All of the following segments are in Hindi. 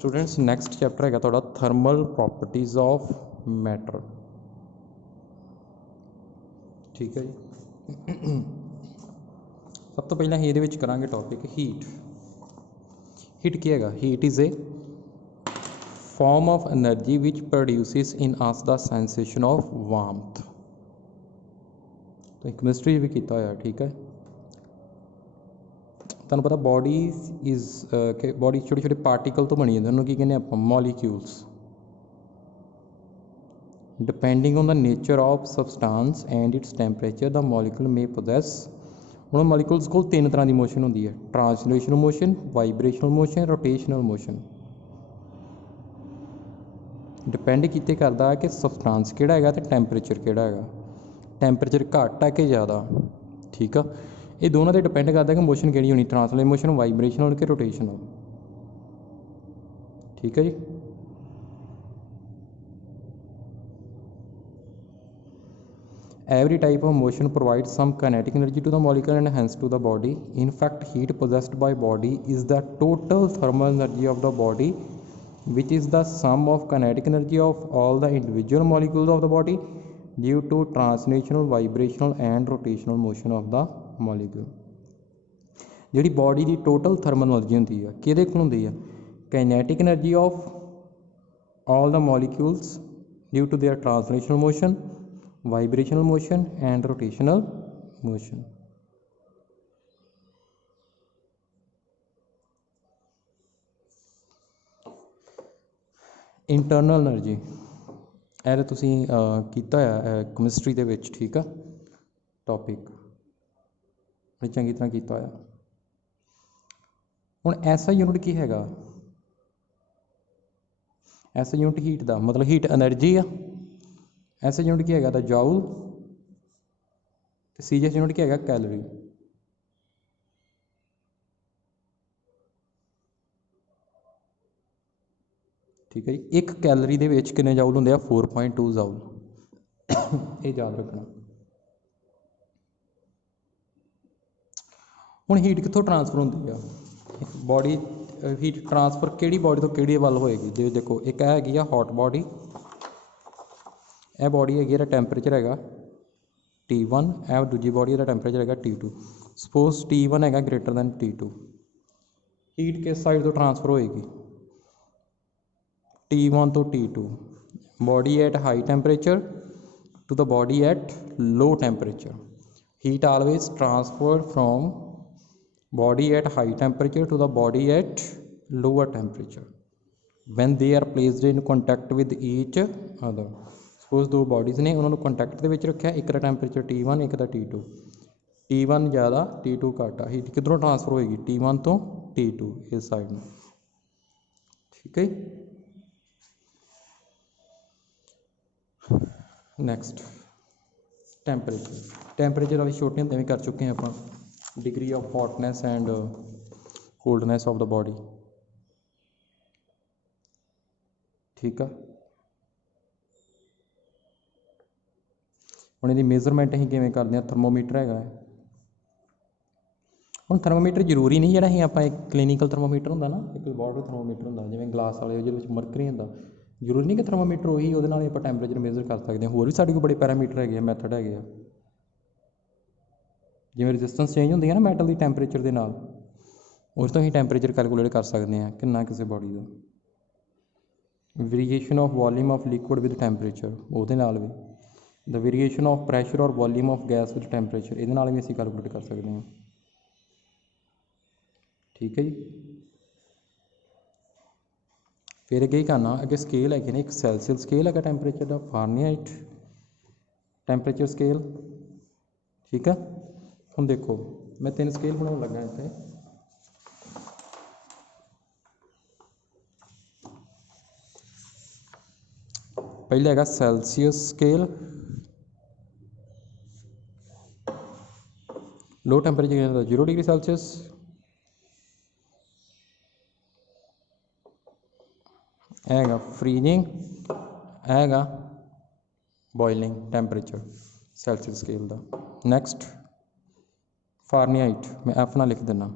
स्टूडेंट्स नैक्सट चैप्टर है थोड़ा थर्मल प्रॉपर्टीज़ ऑफ मैटर। ठीक है जी। सब तो पहले ये करांगे टॉपिक हीट। हीट की है? Heat is a form of energy which produces in us the sensation of warmth. तो केमिस्ट्री भी किया होया। ठीक है, तुहानूं पता बॉडी इज़ बॉडी छोटे छोटे पार्टिकल तो बनी जाती, उन्होंने की कहने आप molecules. Depending on the nature of substance and its temperature the molecule may possess. ਹੁਣ ਮੋਲੀਕੂਲਸ ਕੋਲ ਤਿੰਨ ਤਰ੍ਹਾਂ ਦੀ ਮੋਸ਼ਨ ਹੁੰਦੀ ਹੈ, translational motion, vibrational motion, rotational motion. Depend ਕੀਤੇ ਕਰਦਾ ਕਿ ਸਬਸਟਾਂਸ ਕਿਹੜਾ ਹੈਗਾ ਅਤੇ ਟੈਂਪਰੇਚਰ ਕਿਹੜਾ ਹੈਗਾ, ਟੈਂਪਰੇਚਰ ਘੱਟ ਹੈ ਕਿ ਜ਼ਿਆਦਾ। ਠੀਕ ਆ, ਇਹ ਦੋਨਾਂ 'ਤੇ ਡਿਪੈਂਡ ਕਰਦਾ ਕਿ ਮੋਸ਼ਨ ਕਿਹੜੀ ਹੋਣੀ, ਟਰਾਂਸਲੇਟ ਮੋਸ਼ਨ, ਵਾਈਬ੍ਰੇਸ਼ਨਲ ਕਿ ਰੋਟੇਸ਼ਨਲ। ਠੀਕ ਹੈ ਜੀ। Every type of motion provides some kinetic energy to the molecule and hence to the body. In fact, heat possessed by body is the total thermal energy of the body, which is the sum of kinetic energy of all the individual molecules of the body due to translational, vibrational and rotational motion of the molecule. ਜਿਹੜੀ ਬॉडी ਦੀ टोटल थर्मल एनर्जी ਹੁੰਦੀ ਹੈ ਕਿਹਦੇ ਕੋਲ ਹੁੰਦੀ ਹੈ? kinetic energy of all the molecules due to their translational motion, vibrational motion and rotational motion. Internal energy ਇਹ ਤੁਸੀਂ ਕੀਤਾ ਹੋਇਆ ਕੈਮਿਸਟਰੀ ਦੇ ਵਿੱਚ। ਠੀਕ ਆ, ਟੌਪਿਕ ਬੜੀ ਚੰਗੀ ਤਰ੍ਹਾਂ ਕੀਤਾ ਹੋਇਆ। ਹੁਣ ਐਸਾ ਯੂਨਿਟ ਕੀ ਹੈਗਾ? ਐਸਾ ਯੂਨਿਟ ਹੀਟ ਦਾ ਮਤਲਬ ਹੀਟ ਐਨਰਜੀ ਆ। ਐਸਾ ਯੂਨਿਟ ਕੀ ਹੈਗਾ ਤਾਂ ਜਾਊਲ, ਤੇ ਸੀਜੀਐਸ ਯੂਨਿਟ ਕੀ ਹੈਗਾ? ਕੈਲਰੀ। ਠੀਕ ਹੈ ਜੀ। ਇੱਕ ਕੈਲਰੀ ਦੇ ਵਿੱਚ ਕਿੰਨੇ ਜਾਊਲ ਹੁੰਦੇ ਆ? 4.2 ਜਾਊਲ। ਇਹ ਯਾਦ ਰੱਖਣਾ। ਹੁਣ ਹੀਟ ਕਿੱਥੋਂ ਟਰਾਂਸਫਰ ਹੁੰਦੀ ਆ? ਬॉडी ਹੀਟ ਟਰਾਂਸਫਰ ਕਿਹੜੀ ਬॉडी ਤੋਂ ਕਿਹੜੀ ਵੱਲ ਹੋਏਗੀ? ਜੇ ਦੇਖੋ ਇੱਕ ਇਹ ਹੈਗੀ ਆ ਹੌਟ ਬॉडी, ਇਹ ਬॉडी ਹੈਗੀ, ਇਹਦਾ ਟੈਂਪਰੇਚਰ ਹੈਗਾ T1, ਇਹ ਦੂਜੀ ਬॉडी ਇਹਦਾ ਟੈਂਪਰੇਚਰ ਹੈਗਾ T2। ਸਪੋਜ਼ T1 ਹੈਗਾ ਗ੍ਰੇਟਰ ਦੈਨ T2। ਹੀਟ ਕਿਸ ਸਾਈਡ ਤੋਂ ਟਰਾਂਸਫਰ ਹੋਏਗੀ? T1 ਤੋਂ T2। Body at high temperature to the body at low temperature. Heat always transfer from body at high temperature to the body at lower temperature when they are placed in contact with each other. suppose ਦੋ bodies ਨੇ, ਉਹਨਾਂ ਨੂੰ ਕੰਟੈਕਟ ਦੇ ਵਿੱਚ ਰੱਖਿਆ, ਇੱਕ ਦਾ ਟੈਂਪਰੇਚਰ T1, ਇੱਕ ਦਾ T2। T1 ਜ਼ਿਆਦਾ, T2 ਘੱਟ ਆ। ਹੀਟ ਕਿੱਧਰੋਂ ਟਰਾਂਸਫਰ ਹੋਏਗੀ? T1 ਤੋਂ T2 ਇਸ ਸਾਈਡ ਨੂੰ। ਠੀਕ ਹੈ ਜੀ। ਨੈਕਸਟ ਟੈਂਪਰੇਚਰ ਵਾਲੀ ਛੋਟੀਆਂ ਹੁੰਦੀਆਂ ਵੀ ਕਰ ਚੁੱਕੇ ਹਾਂ ਆਪਾਂ। degree of hotness and coldness of the body। ठीक है, ਹੁਣ ਇਹਦੀ ਮੇਜ਼ਰਮੈਂਟ ਅਸੀਂ ਕਿਵੇਂ ਕਰਦੇ ਹਾਂ? ਥਰਮੋਮੀਟਰ ਹੈਗਾ ਹੈ। ਹੁਣ ਥਰਮੋਮੀਟਰ ਜ਼ਰੂਰੀ ਨਹੀਂ ਜਿਹੜਾ ਅਸੀਂ ਆਪਾਂ ਇੱਕ ਕਲੀਨਿਕਲ ਥਰਮੋਮੀਟਰ ਹੁੰਦਾ ਨਾ, ਇੱਕ ਲੈਬੋਰਟਰੀ ਥਰਮੋਮੀਟਰ ਹੁੰਦਾ ਜਿਵੇਂ ਗਲਾਸ ਵਾਲੇ, ਜਿਹਦੇ ਵਿੱਚ ਮਰਕਰੀ ਹੁੰਦਾ। ਜ਼ਰੂਰੀ ਨਹੀਂ ਕਿ ਥਰਮੋਮੀਟਰ ਉਹੀ ਉਹਦੇ ਨਾਲ ਹੀ ਆਪਾਂ ਟੈਂਪਰੇਚਰ ਮੇਜ਼ਰ ਕਰ ਸਕਦੇ ਹਾਂ। ਹੋਰ ਵੀ ਸਾਡੇ ਕੋਲ ਬੜੇ ਪੈਰਾਮੀਟਰ ਹੈਗੇ ਆ, ਮੈਥਡ ਹੈਗੇ ਆ। ਜਿਵੇਂ ਰਜਿਸਟੈਂਸ ਚੇਂਜ ਹੁੰਦੀ ਹੈ ਨਾ ਮੈਟਲ ਦੀ ਟੈਂਪਰੇਚਰ ਦੇ ਨਾਲ, ਉਸ ਤੋਂ ਅਸੀਂ ਟੈਂਪਰੇਚਰ ਕੈਲਕੂਲੇਟ ਕਰ ਸਕਦੇ ਹਾਂ ਕਿੰਨਾ ਕਿਸੇ ਬॉडी ਦਾ। Variation of volume of liquid with temperature, ਉਹਦੇ ਨਾਲ ਵੀ। ਦ ਵੇਰੀਏਸ਼ਨ ਆਫ ਪ੍ਰੈਸ਼ਰ ਔਰ volume of gas with temperature, ਇਹਦੇ ਨਾਲ ਵੀ ਅਸੀਂ ਕੈਲਕੂਲੇਟ ਕਰ ਸਕਦੇ ਹਾਂ। ਠੀਕ ਹੈ ਜੀ। ਫਿਰ ਅੱਗੇ ਕੀ ਕਰਨਾ? ਅੱਗੇ ਸਕੇਲ ਹੈਗੇ ਨੇ, ਇੱਕ ਸੈਲਸੀਅਸ ਸਕੇਲ ਹੈਗਾ ਟੈਂਪਰੇਚਰ ਦਾ, ਫਾਰਨਹਾਈਟ ਟੈਂਪਰੇਚਰ ਸਕੇਲ। ਠੀਕ ਹੈ। ਹੁਣ ਦੇਖੋ ਮੈਂ 3 ਸਕੇਲ ਬਣਾਉਣ ਲੱਗਾ ਇੱਥੇ। ਪਹਿਲਾ ਹੈਗਾ ਸੈਲਸੀਅਸ ਸਕੇਲ, ਲੋ ਟੈਂਪਰੇਚਰ ਦਾ 0 ਡਿਗਰੀ ਸੈਲਸੀਅਸ। ਇਹ ਹੈਗਾ ਫਰੀਜ਼ਿੰਗ, ਇਹ ਹੈਗਾ ਬੋਇਲਿੰਗ ਟੈਂਪਰੇਚਰ ਸੈਲਸੀਅਸ ਸਕੇਲ ਦਾ। ਨੈਕਸਟ ਫਾਰਨਹਾਈਟ, ਮੈਂ F ਨਾਲ ਲਿਖ ਦਿੰਦਾ।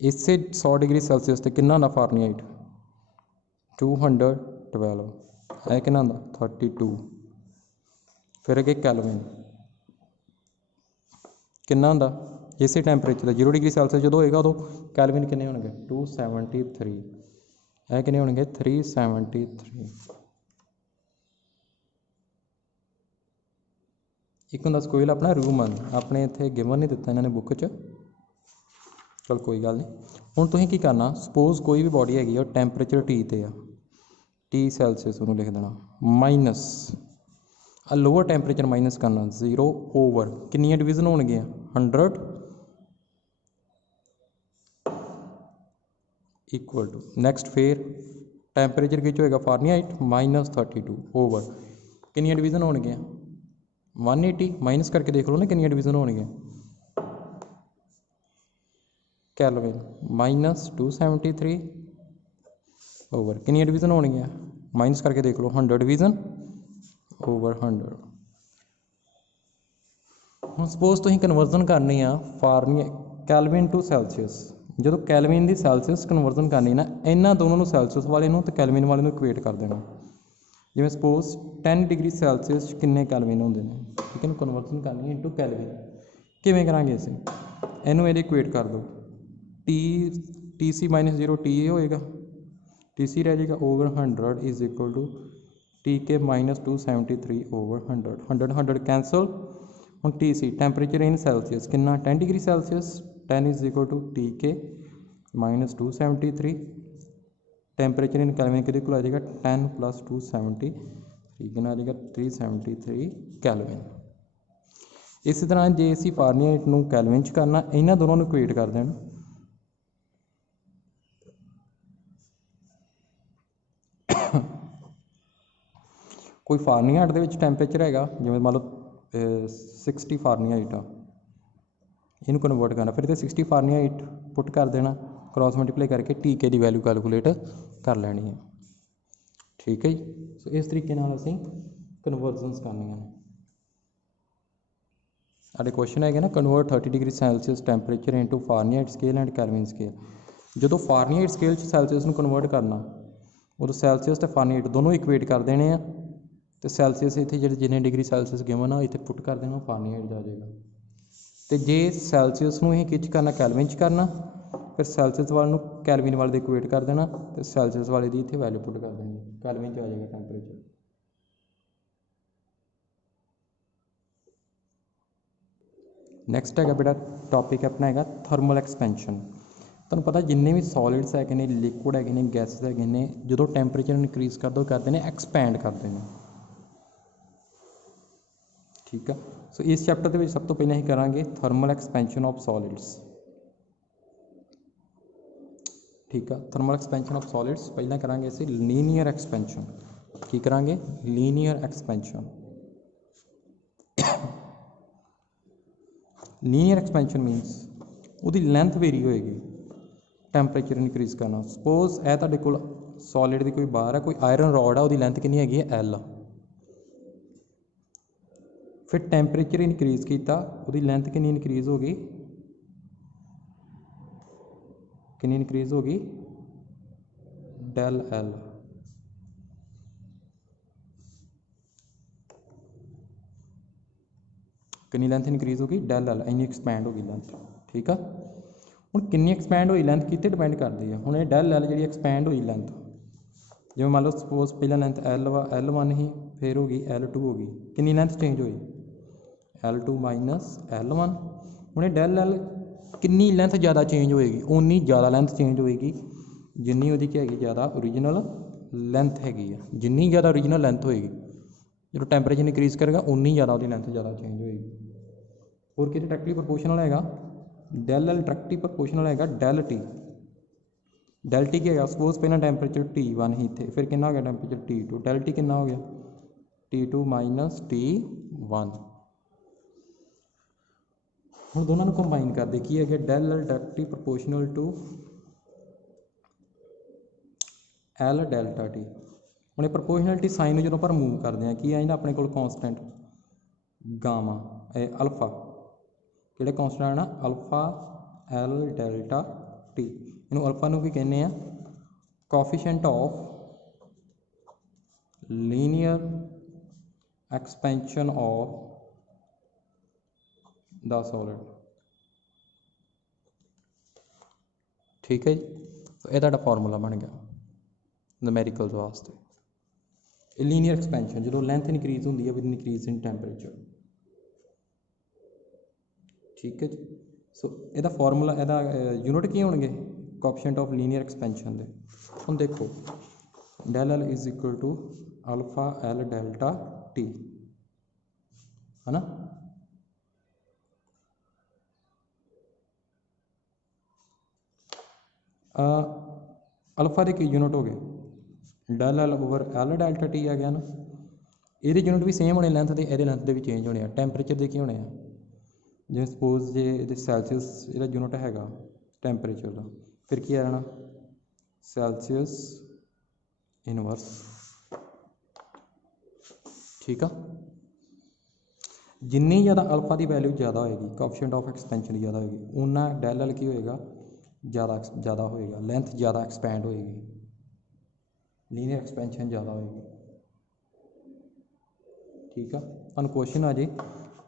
ਇਸੇ 100 ਡਿਗਰੀ ਸੈਲਸੀਅਸ 'ਤੇ ਕਿੰਨਾ ਹੁੰਦਾ ਫਾਰਨਹਾਈਟ? 212 है कितना आंदा 32। फिर अगे कैलविन कितना आंदा इसे टैंपरेचर 0 डिग्री सैल्सियस जो होएगा उदों कैलविन कितने होणगे 273 है कितने होणगे 373। एक होंदा स्केल अपना रूमन अपने इत्थे गिवन नहीं दिता इन्होंने बुक च चल कोई गल नहीं। हुण तुसीं की करना सपोज कोई भी बॉडी हैगी और टैंपरेचर टी ते आ टी सैल्सियस उन्होंने लिख देना माइनस लोअर टैंपरेचर माइनस करना 0 ओवर कितनियां डिवीजन होणगियां 100 इक्वल टू नैक्सट फिर टैंपरेचर किच होएगा फारनीहाइट -32 ओवर कितनियां डिवीजन होणगियां 180 माइनस करके देख लो ना कितनियां डिवीजन होणगियां कैलविन -273 ओवर कितनियां डिवीजन होणगियां माइनस करके देख लो 100 डिवीजन ओवर 100। ਹੁਣ ਸਪੋਜ਼ ਤੁਸੀਂ ਕਨਵਰਜ਼ਨ ਕਰਨੀ ਆ ਫਾਰਨੀ ਕੈਲਵਿਨ ਟੂ ਸੈਲਸੀਅਸ ਜਦੋਂ ਕੈਲਵਿਨ ਦੀ ਸੈਲਸੀਅਸ ਕਨਵਰਜ਼ਨ ਕਰਨੀ ਨਾ ਇਹਨਾਂ ਦੋਨੋਂ ਨੂੰ ਸੈਲਸੀਅਸ ਵਾਲੇ ਨੂੰ ਤੇ ਕੈਲਵਿਨ ਵਾਲੇ ਨੂੰ ਇਕੁਏਟ ਕਰ ਦੇਣਾ। ਜਿਵੇਂ ਸਪੋਜ਼ 10 ਡਿਗਰੀ ਸੈਲਸੀਅਸ 'ਚ ਕਿੰਨੇ ਕੈਲਵਿਨ ਹੁੰਦੇ ਨੇ ਠੀਕ ਹੈ। ਇਹਨੂੰ ਕਨਵਰਜ਼ਨ ਕਰਨੀ ਹੈ ਇਨਟੂ ਕੈਲਵਿਨ ਕਿਵੇਂ ਕਰਾਂਗੇ ਅਸੀਂ ਇਹਨੂੰ ਇਹਦੇ ਇਕੁਏਟ ਕਰ ਦਿਓ ਟੀ ਸੀ -0 ਟੀ ਏ ਹੋਏਗਾ टी सी रह जाएगा over 100 is equal to T K -273 over 100 cancel. हम T C temperature in Celsius कितना 10 degree Celsius 10 is equal to T K -273 temperature in kelvin के आ जाएगा 10 + 273 कितना आ जाएगा 373 कैलविन। इस तरह जे असी फारनीहाइट नूं कैलविन च करना इन्हां दोनों नूं इक्वेट कर देना कोई फारनीहाइट दे विच टैंपरेचर हैगा जिवें मान लो 60 फारनीहाइट आ इनू कन्वर्ट करना फिर 60 फारनीहाइट पुट कर देना क्रॉस मल्टीप्लाई करके टी के की वैल्यू कैलकुलेट कर लैनी है ठीक है जी। सो इस तरीके नाल असीं कन्वर्जनस करनियां ने। साडे क्वेश्चन है ना convert 30 degree Celsius temperature into Fahrenheit scale and Kelvin scale. जो फारनीहाइट स्केल सैल्सियस नूं कन्वर्ट करना उदों सैल्सियस ते फारनीहाइट दोनों इक्वेट कर देने आ तो सैल्सियस इतने जो जिन्ने डिग्री सैल्सियस गिवन आ इतने पुट कर देना फारनीहाइट आ जाएगा। तो जे सैल्सियस नूं ही किच करना कैलविन च करना फिर सैल्सियस वाले कैलविन वाले इक्वेट कर देना तो सैल्सियस वाले की इतने वैल्यू पुट कर देनी कैलविन च आ जाएगा टैंपरेचर। नैक्सट है बेटा टॉपिक अपना है थर्मल एक्सपेंशन। तुहानूं पता जिन्ने भी सॉलिड्स है लिक्विड है गैसिस है जो टैंपरेचर इनक्रीज करते हैं एक्सपैंड करते हैं ठीक है। सो इस चैप्टर के सब तो पहले ही करांगे थर्मल एक्सपेंशन ऑफ सॉलिड्स ठीक है। थर्मल एक्सपेंशन ऑफ सॉलिड्स पहला करांगे इसे लीनियर एक्सपेंशन की करांगे लीनियर एक्सपेंशन। लीनियर एक्सपेंशन मीनस उसकी लेंथ वेरी होएगी टैंपरेचर इनक्रीज करना। सपोज है तुहाडे कोल सॉलिड की कोई बार है कोई आयरन रॉड है उसकी लेंथ कितनी हैगी एल फिर टैंपरेचर इनक्रीज किया उसकी लेंथ कितनी इनक्रीज होगी कितनी इनक्रीज होगी डेल एल कितनी लेंथ इनक्रीज होगी डेल एल इन्नी एक्सपैंड होगी लेंथ ठीक है। हुण कितनी एक्सपैंड हुई लेंथ कित्ते डिपेंड करती है हुण डेल एल जी एक्सपैंड हुई लेंथ जिवें मान लो सपोज पहला लेंथ L1 ही फिर होगी L2 होगी कितनी लेंथ चेंज हुई L2 - L1 हुणे डेल एल कितनी लेंथ ज़्यादा चेंज होएगी उन्नी ज़्यादा लेंथ चेंज होएगी जिन्नी उहदी की हैगी ज़्यादा ओरिजिनल लेंथ हैगी है जिन्नी ज़्यादा ओरिजिनल लेंथ होएगी जो टैंपरेचर इनक्रीज करेगा उन्नी ज़्यादा उसकी लेंथ ज़्यादा चेंज होएगी। और कि डायरैक्टली प्रोपोर्शनल है डेल एल डायरैक्टली प्रोपोर्शनल है डेल टी की है सपोज पहला टैंपरेचर T1 ही थे फिर कितना हो गया टैंपरेचर T2 डेल टी कितना हो गया T2 - T1। हम दोनों को कंबाइन कर दे की है del L directly proportional to L delta T. हम प्रोपोर्शनलिटी साइन जो आप रिमूव करते हैं कि है अपने को कॉन्सटेंट गामा अल्फा कि कॉन्सटेंट है ना अल्फा एल डेल्टा टी इन अल्फा भी कहने coefficient of linear expansion of the solid। ठीक है जी, तो यह तुहाडा फॉर्मूला बन गया न्यूमेरिकल्स वास्ते। लीनियर एक्सपेंशन जो लेंथ इनक्रीज होंगी है विद इनक्रीज इन टैंपरेचर। ठीक है जी, सो यदा फॉर्मूला यदा यूनिट की होंगे कोएफिशिएंट ऑफ लीनियर एक्सपेंशन दे। हम देखो del L is equal to alpha L delta T है ना। अल्फा के की यूनिट हो गए del L over L delta T आ गया ना। ये यूनिट भी सेम होने लेंथ के, ये लेंथ के भी चेंज होने। टैंपरेचर के की होने जिवें सपोज जे ये सैलसीयस ये यूनिट हैगा टैंपरेचर का, फिर की आ जाना सैलसीयस इनवर्स। ठीक है, जिन्नी ज़्यादा अल्फा की वैल्यू ज़्यादा होएगी कोएफिशिएंट ऑफ एक्सपेंशन ज़्यादा होएगी उन्ना डेल एल की होएगा ज़्यादा होएगा, लेंथ ज़्यादा एक्सपैंड होएगी, लीनियर एक्सपेंशन ज़्यादा होएगी। ठीक है, तुहानूं क्वेश्चन आ जाए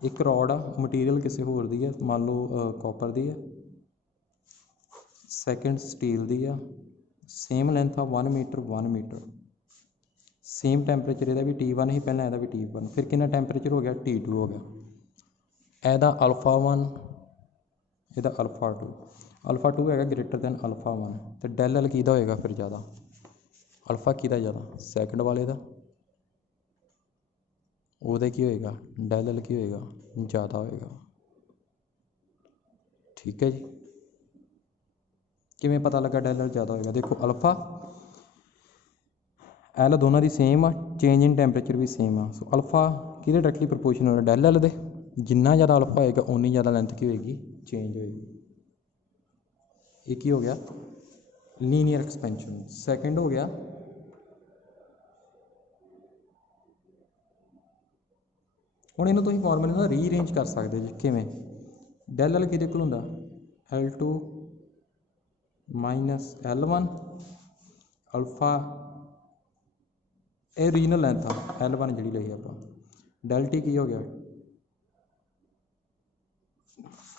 एक रॉड आ मटीरियल किसी होर दी है, मान लो कॉपर दी है, सैकेंड स्टील दी है, सेम लेंथ आ 1 मीटर, सेम टैंपरेचर यदा भी T1 ही पहले यदा भी T1, फिर कितना टैंपरेचर हो गया T2 हो गया। एदा अल्फा 1 यदा अल्फा 2, अल्फा 2 है ग्रेटर दैन अल्फा 1, तो डेल एल किहदा होएगा फिर ज़्यादा, अल्फा किहदा ज़्यादा सैकेंड वाले का, ਉਹਦੇ की होएगा डेल एल की होएगा ज़्यादा होएगा। ठीक है जी, किमें पता लगा डेल एल ज़्यादा होएगा। देखो अल्फा एल दोनों की सेम आ, चेंज इन टैंपरेचर भी सेम आ। सो अल्फा कि डायरैक्टली प्रपोर्शनल डेल एल दे, जिन्ना ज़्यादा अल्फा होएगा उन्नी ज़्यादा लेंथ की होएगी चेंज होएगी। एक ही हो गया लीनियर एक्सपेंशन। सैकेंड हो गया हुण इहनूं तुसीं फॉर्मूले नाल रीअरेंज कर सकते जी। किवें डेल एल किहदे कोल हुंदा L2 माइनस L1 अल्फा ये रीजनल लेंथ आ L1 जी ली आप, डेल टी की हो गया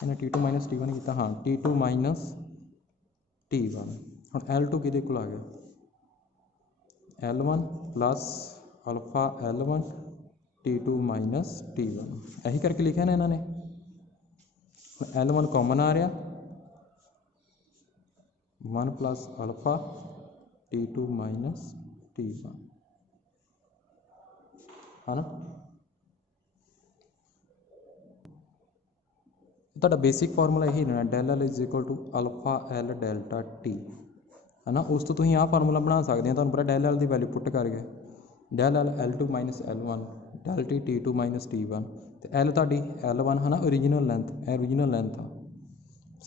इन्हें T2 माइनस T1 किया, हाँ T2 माइनस T1। हम L2 कि आ गया L1 plus alpha L1 T2 minus T1, यही करके लिखा ना इन्होंने। L1 कॉमन आ रहा 1 plus alpha T2 minus T1 है ना। तो बेसिक फॉर्मूला यही रहना del L is equal to alpha L delta T है ना। उस तो तुम आ फार्मूला बना सकते हैं, तुम पता डेल एल की वैल्यू पुट करके del L L2 minus L1 del T T2 minus T1, तो एल ताड़ी L1 है ना ओरिजिनल लेंथ, ए ओरिजिनल लेंथ आ,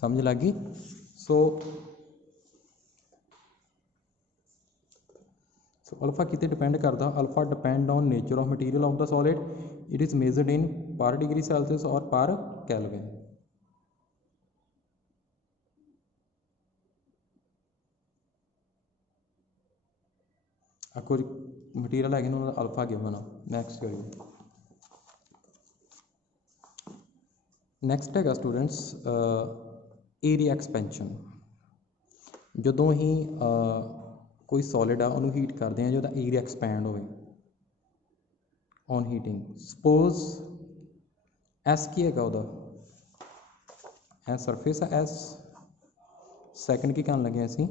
समझ लग गई। सो अल्फा कितने डिपेंड करता, alpha depend on nature of material of the solid, it is measured in per degree Celsius और पर कैलविन। कोई मटीरियल है उन्होंने अल्फा गिवन आ। नैक्सट करिए, नैक्सट है स्टूडेंट्स एरिया एक्सपेंशन। जदों ही कोई सॉलिड आ उन्होंने हीट करते हैं जो एरिया एक्सपैंड हो ऑन हीटिंग। सपोज एस की है वह सरफेस है एस, सैकेंड की कहन लगे असी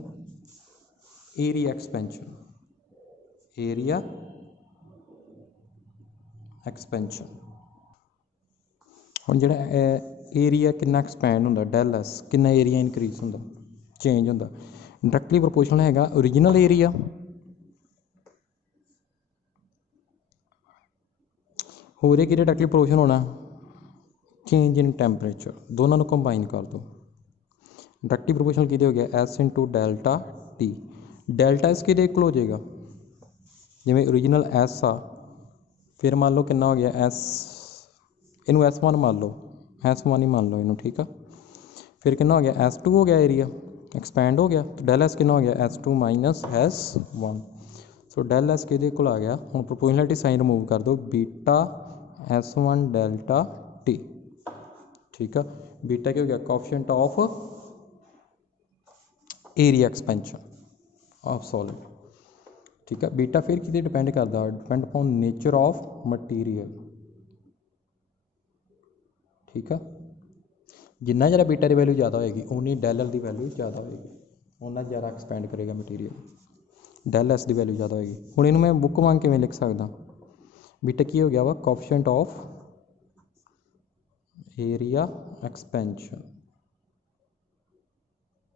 एरिया एक्सपेंशन, एरिया एक्सपेंशन। हम जो एरिया कितना एक्सपैंड होंगे डेल एस कितना एरिया इनक्रीज होंगे चेंज होंगे, डायरैक्टली प्रोपोर्शनल है ओरिजिनल एरिया हो रहा कि डायरैक्टली प्रोपोर्शनल होना चेंज इन टैंपरेचर, दोनों को कंबाइन कर दो। डायरैक्टली प्रोपोर्शनल कि हो गया S into delta T, delta S कि हो जाएगा जिमें ओरिजिनल एस आ, फिर मान लो कितना हो गया एस, इनू S1 मान लो, S1 ही मान लो इनू। ठीक है, फिर कितना हो गया S2 हो गया एरिया एक्सपैंड हो गया, तो डेल एस कितना हो गया S2 minus S1। So del S किहदे कोल आ गया हुण प्रोपोर्शनैलिटी साइन रिमूव कर दो बीटा S1 डेल्टा टी ठीक है बीटा क्या हो गया coefficient of area expansion of solid ठीक है बीटा फिर किते डिपेंड करता depend upon nature of material ठीक है जिन्ना ज़्यादा बीटा की वैल्यू ज़्यादा होएगी उन्नी डेल एल की वैल्यू ज़्यादा होएगी उन्ना ज़्यादा एक्सपेंड करेगा मटीरियल डेल एस की वैल्यू ज़्यादा होएगी हुण इनू मैं बुक वांग किवें लिख सकदा बीटा की हो गया वा कोएफिशिएंट ऑफ एरिया एक्सपेंशन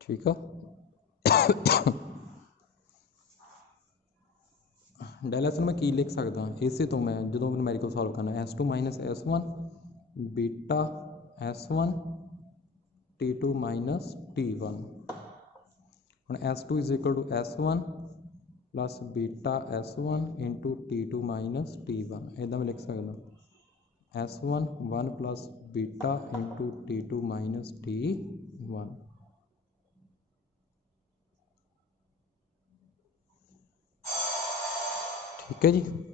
ठीक है डेल एस मैं की लिख सकदा इसे तो मैं जो न्यूमेरिकल सॉल्व करना S2 minus S1 beta S1 T2 minus T1 ਹੁਣ S2 is equal to S1 plus beta S1 into T2 minus T1 इदा मैं लिख सकदा S1 1 plus beta into T2 minus T1 ठीक है जी।